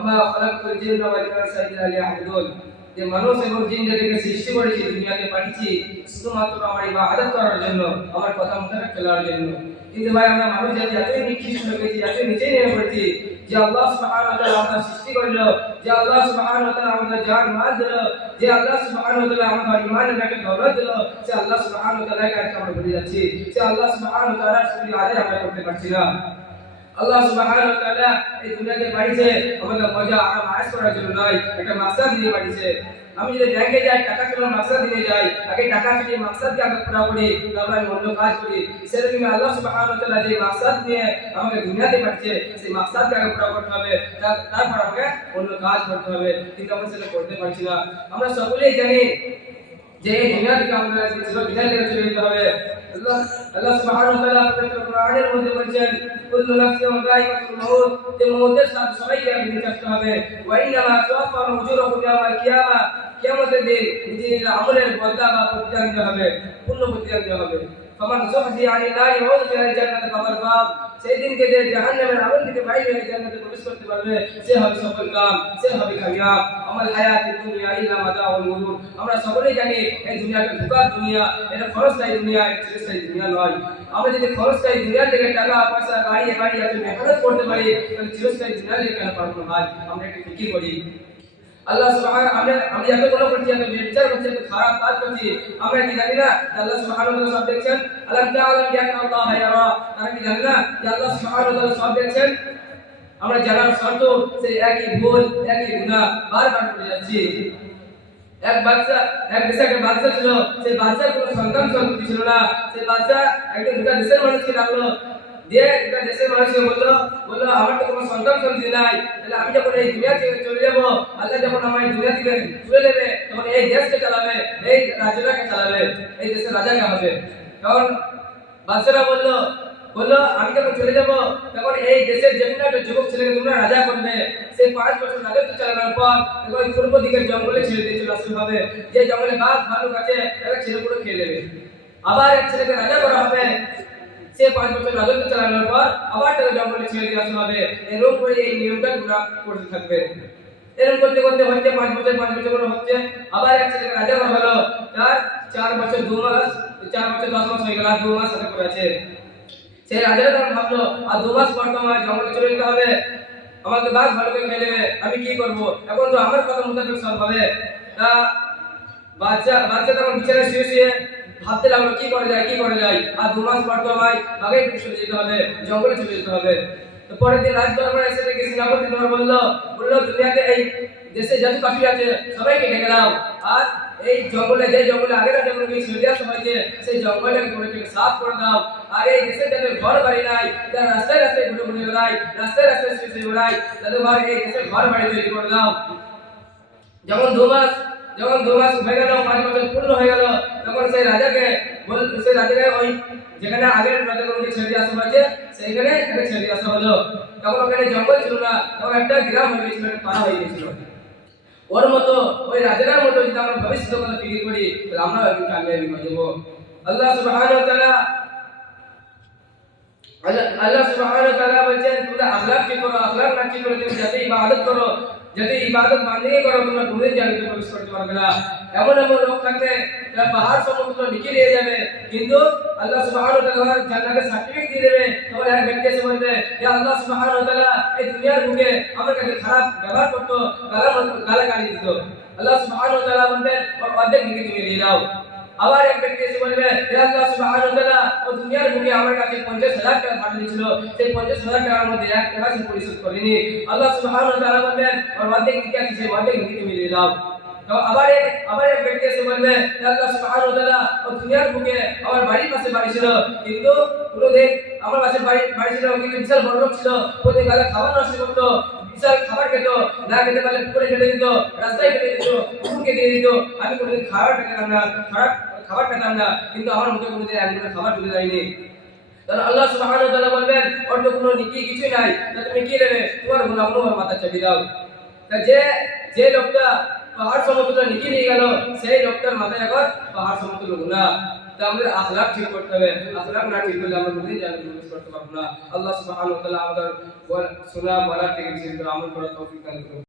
ওমা খালাকতুল জিন্না ওয়াল ইনসা ইল্লা লিয়াবুদুন। যে মানুষ এবং জিন জাতিকে সৃষ্টি করেছি, দুনিয়াতে পাঠিয়েছি শুধুমাত্র আমার ইবাদত করার জন্য, আমার কথা মোতাবেক চলার জন্য। কিন্তু ভাই আমরা মানুষ জাতি এতই নিকৃষ্ট হয়ে গেছি, এতই নিচে নেমে পড়েছি যে আল্লাহ সুবহানাহু ওয়া তাআলা আমাদের সৃষ্টি করলো, যে আল্লাহ সুবহানাহু ওয়া তাআলা আমাদের জান মাল দিল, যে আল্লাহ সুবহানাহু ওয়া তাআলা আমাদের ঈমানের একটা দৌলত দিল, সে আল্লাহ সুবহানাহু ওয়া তাআলাকে আমরা ভুলে যাচ্ছি, সে আল্লাহ সুবহানাহু ওয়া তাআলার শুকরিয়া আদায় আমরা করতে পারছি না। আল্লাহ সুবহানাহু ওয়া তাআলা এই দুনিয়াতে পাঠিয়েছে আমাদের মজা আরাম আয়েশ করার জন্য নয়, একটা মাকসাদ নিয়ে পাঠিয়েছে। আমি যদি ব্যাংকে যাই টাকা তোলার মাকসাদ নিয়ে যাই, আগে টাকা থেকে মাকসাদকে আগে পুরা করি, তারপর আমি অন্য কাজ করি। সেরকমই আল্লাহ সুবহানাহু ওয়া তাআলা যে মাকসাদ নিয়ে আমাকে দুনিয়াতে পাঠিয়েছে, সেই মাকসাদকে আগে পুরা করতে হবে, তারপর আমাকে অন্য কাজ করতে হবে। কিন্তু আমরা সেটা করতে পারছি না। আমরা সকলেই জানি যে এই দুনিয়া থেকে আমরা বিদায় নিয়ে চলে যেতে হবে। আল্লাহ সুবহানাহু ওয়া তাআলা পবিত্র কোরআনের মধ্যে বলেছেন, কুল্লু নাফসিন যায়িকাতুল মাউত, যে মওতের সাথে সবাইকে আগে নিতে আসতে হবে। ওয়া ইন্নামা তুওয়াফা উজুরাকুম ইয়াওমাল কিয়ামা, কিয়ামতের দিন নিজের আমলের বদলা বা প্রতিদান দেওয়া হবে, পূর্ণ প্রতিদান দেওয়া হবে। ফামান যুহজি আনিন নারি ওয়া উদখিলাল জান্নাতা ফাকাদ ফাজ, সেই দিনকে যে জাহান্নামের আগুন থেকে বাইরে হয়ে জান্নাতে প্রবেশ করতে পারবে, সে হবে সফলকাম, সে হবে কামিয়াব। আমাল হায়াতুদ দুনিয়া ইল্লা মাতাউল গুরুর। আমরা সকলেই জানি এই দুনিয়াটা ধোঁকার দুনিয়া, এটা ক্ষণস্থায়ী দুনিয়া, এটা চিরস্থায়ী দুনিয়া নয়। আমরা যদি ক্ষণস্থায়ী দুনিয়ার দিকে টাকা পয়সা গাড়ি বাড়ি এত মেহনত করতে পারি, তাহলে চিরস্থায়ী দুনিয়ার দিকে কেন পারবো না ভাই? আমরা একটু ফিকির করি। আল্লাহ সুবহানাহু আমি এত গুনাহ করছি, এত বিচার করছি, এত খারাপ কাজ করছি, আমরা কি জানি না আল্লাহ সুবহানাহু ওয়া তাআলা সব দেখছেন? আলাম তাআলাম বিআন্না আল্লাহা ইয়ারা, তারা কি জানে না যে আল্লাহ সুবহানাহু ওয়া তাআলা সব দেখছেন? আমরা জানার সত্ত্বেও সেই একই ভুল, একই গুনাহ বারবার করে যাচ্ছি। এক বাচ্চা, এক দেশে একটা বাচ্চা ছিল, সেই বাচ্চার কোনো সন্তান সন্ততি ছিল না। সেই বাচ্চা একটা দুটা দেশের মানুষকে ডাকলো, দিয়ে একটা দেশের মানুষকে বললো আমার তো কোনো সন্তান সন্ততি নাই, তাহলে আমি যখন এই দুনিয়া থেকে চলে যাবো, আল্লাহ যখন আমার এই দুনিয়া থেকে তুলে নেবে, তখন এই দেশকে চালাবে, এই রাজাকে চালাবে, এই দেশের রাজাকে হবে। তখন বাচ্চারা বললো আমি যখন চলে যাবো, তখন এই দেশের যে কোনো একটা যুবক ছেলেকে তোমরা রাজা করবে। সেই 5 বছর রাজত্ব চালানোর পর তখন পূর্ব দিকের জঙ্গলে ছেড়ে দিয়ে চলে আসতে হবে, যে জঙ্গলে বাঘ ভালুক আছে, তারা ছেলেগুলো খেয়ে নেবে। আবার এক ছেলেকে রাজা করা হবে, সে 5 বছর রাজত্ব চালানোর পর আবার তাকে জঙ্গলে ছেড়ে দিয়ে আসতে হবে। এরকম করে এই নিয়মটা পুরা করতে থাকবে। এরকম করতে করতে হচ্ছে 5 বছর করে হচ্ছে। আবার এক ছেলেকে রাজা করা হলো, তার 4 বছর 2 মাস, 4 বছর 10 মাস হয়ে গেল, 2 মাস হাতে পড়ে আছে। সেই রাজারা তখন ভাবলো আর 2 মাস পর তো আমার জঙ্গলে চলে যেতে হবে, আমাকে বাঘ ভালুকে খেয়ে নেবে, আমি কি করবো? এখন তো আমার কথা মোতাবেক সব হবে। তা বাচ্চা তখন বিছানায় শুয়ে শুয়ে ভাবতে লাগলো কি করা যায়, আর 2 মাস পর তো আমায় বাঘের পিঠে চলে যেতে হবে, জঙ্গলে চলে যেতে হবে। তো পরের দিন রাজদরবারে এসে দেখে সেনাপতি বললো দুনিয়াতে এই দেশে যত পাখি আছে সবাইকে ডেকে নাও, আর এই জঙ্গলে যে জঙ্গলে আগের জঙ্গলে ছেড়ে দেওয়া হয়েছে সেই জঙ্গলের ঘুরে সাফ করে দাও। আর এই দেশে যাদের ঘর বাড়ি নাই, যারা রাস্তায় রাস্তায় ঘুরে বেড়ায়, রাস্তায় রাস্তায় শুয়ে বেড়ায়, তাদের ঘর এই দেশের ঘর বাড়ি তৈরি করে দাও। যখন 2 মাস হয়ে গেল, 5 বছর পূর্ণ হয়ে গেল, তখন সেই রাজাকে ওই যেখানে আগের রাজাকে ছেড়ে আসা হয়েছে সেইখানে ছেড়ে আসা হলো। তখন ওখানে জঙ্গল ছিল না, তখন একটা গ্রাম হয়ে গেছিল, একটা পাড়া হয়ে গেছিল। ওর মতো ওই রাজার মতো যদি আমরা ভবিষ্যৎ কথা ফিকির করি, তাহলে আমরা একটু কামিয়াবি হয়ে যাব। আল্লাহ সুবহানাহু ওয়া তাআলা বলছেন তোমরা আখলাক কি করো, আখলাক না কি করো, তুমি যাতে ইবাদত করো, যদি ইবাদত বান্দিগি করো, তোমরা কোনোদিন জান্নাতে প্রবেশ করতে পারবে না। এমন লোক থাকবে যারা পাহাড় সমুদ্র নিচে নিয়ে যাবে, কিন্তু আল্লাহ সুবহানাহু ওয়া তাআলা জান্নাতের সার্টিফিকেট দিয়ে দেবে। তখন এক ব্যক্তি এসে বলবে যে আল্লাহ সুবহানাহু ওয়া তাআলা এই দুনিয়ার বুকে আমার কাছে খারাপ ব্যবহার করতো, গালাগালি দিত, আল্লাহ সুবহানাহু ওয়া তাআলা বলবেন ওর অর্ধেক দিকে তুমি নিয়ে যাও। আবার এক ব্যক্তি এসে বলবে হে আল্লাহ সুবহানাহু ওয়া তাআলা ও দুনিয়ার বুকে আমার কাছে 50,000 টাকা ধার নিয়েছিল, সেই 50,000 টাকার মধ্যে 1 টাকা সে পরিশোধ করেনি, আল্লাহ সুবহানাহু ওয়া তাআলা বলবেন ওর অর্ধেক দিকে আছে, সেই অর্ধেক দিকে তুমি নিয়ে যাও। তো আবার এক ব্যক্তি এসে বলবে হে আল্লাহ সুবহানাহু ওয়া তাআলা ও দুনিয়ার বুকে আমার বাড়ির পাশে বাড়ি ছিল, কিন্তু কোনোদিন আমার পাশে বাড়ি ছিল, কিন্তু বিশাল বড় লোক ছিল, প্রতি বেলা খাবার নষ্ট করতো, বিশাল খাবার খেত, না খেতে পারলে পুকুরে ফেলে দিত, রাস্তায় ফেলে দিত, কুকুরকে দিয়ে দিত, আমি কোনোদিন খাবার পেতাম না, কিন্তু আমার মুখে কোনোদিন একদিন খাবার তুলে দেয়নি। তাহলে আল্লাহ সুবহানাহু ওয়া তাআলা বলবেন ওর তো কোনো নেকি কিছুই নাই, তা তুমি কি নেবে? তোমার গুনাহগুলো ওর মাথা চাপিয়ে দাও। তা যে লোকটা পাহাড় সমতুল্য নেকি নিয়ে গেল, সেই লোকটার মাথায় এখন পাহাড় সমতুল্য গুনাহ। তো আমাদের আখলাক ঠিক করতে হবে। আখলাক না ঠিক করলে আমরা কোনোদিন জান্নাতে প্রবেশ করতে পারবো না। আল্লাহ সুবহানাহু ওয়া তাআলা আমাদের শোনা বলা থেকে আমল করার তৌফিক দান করুন।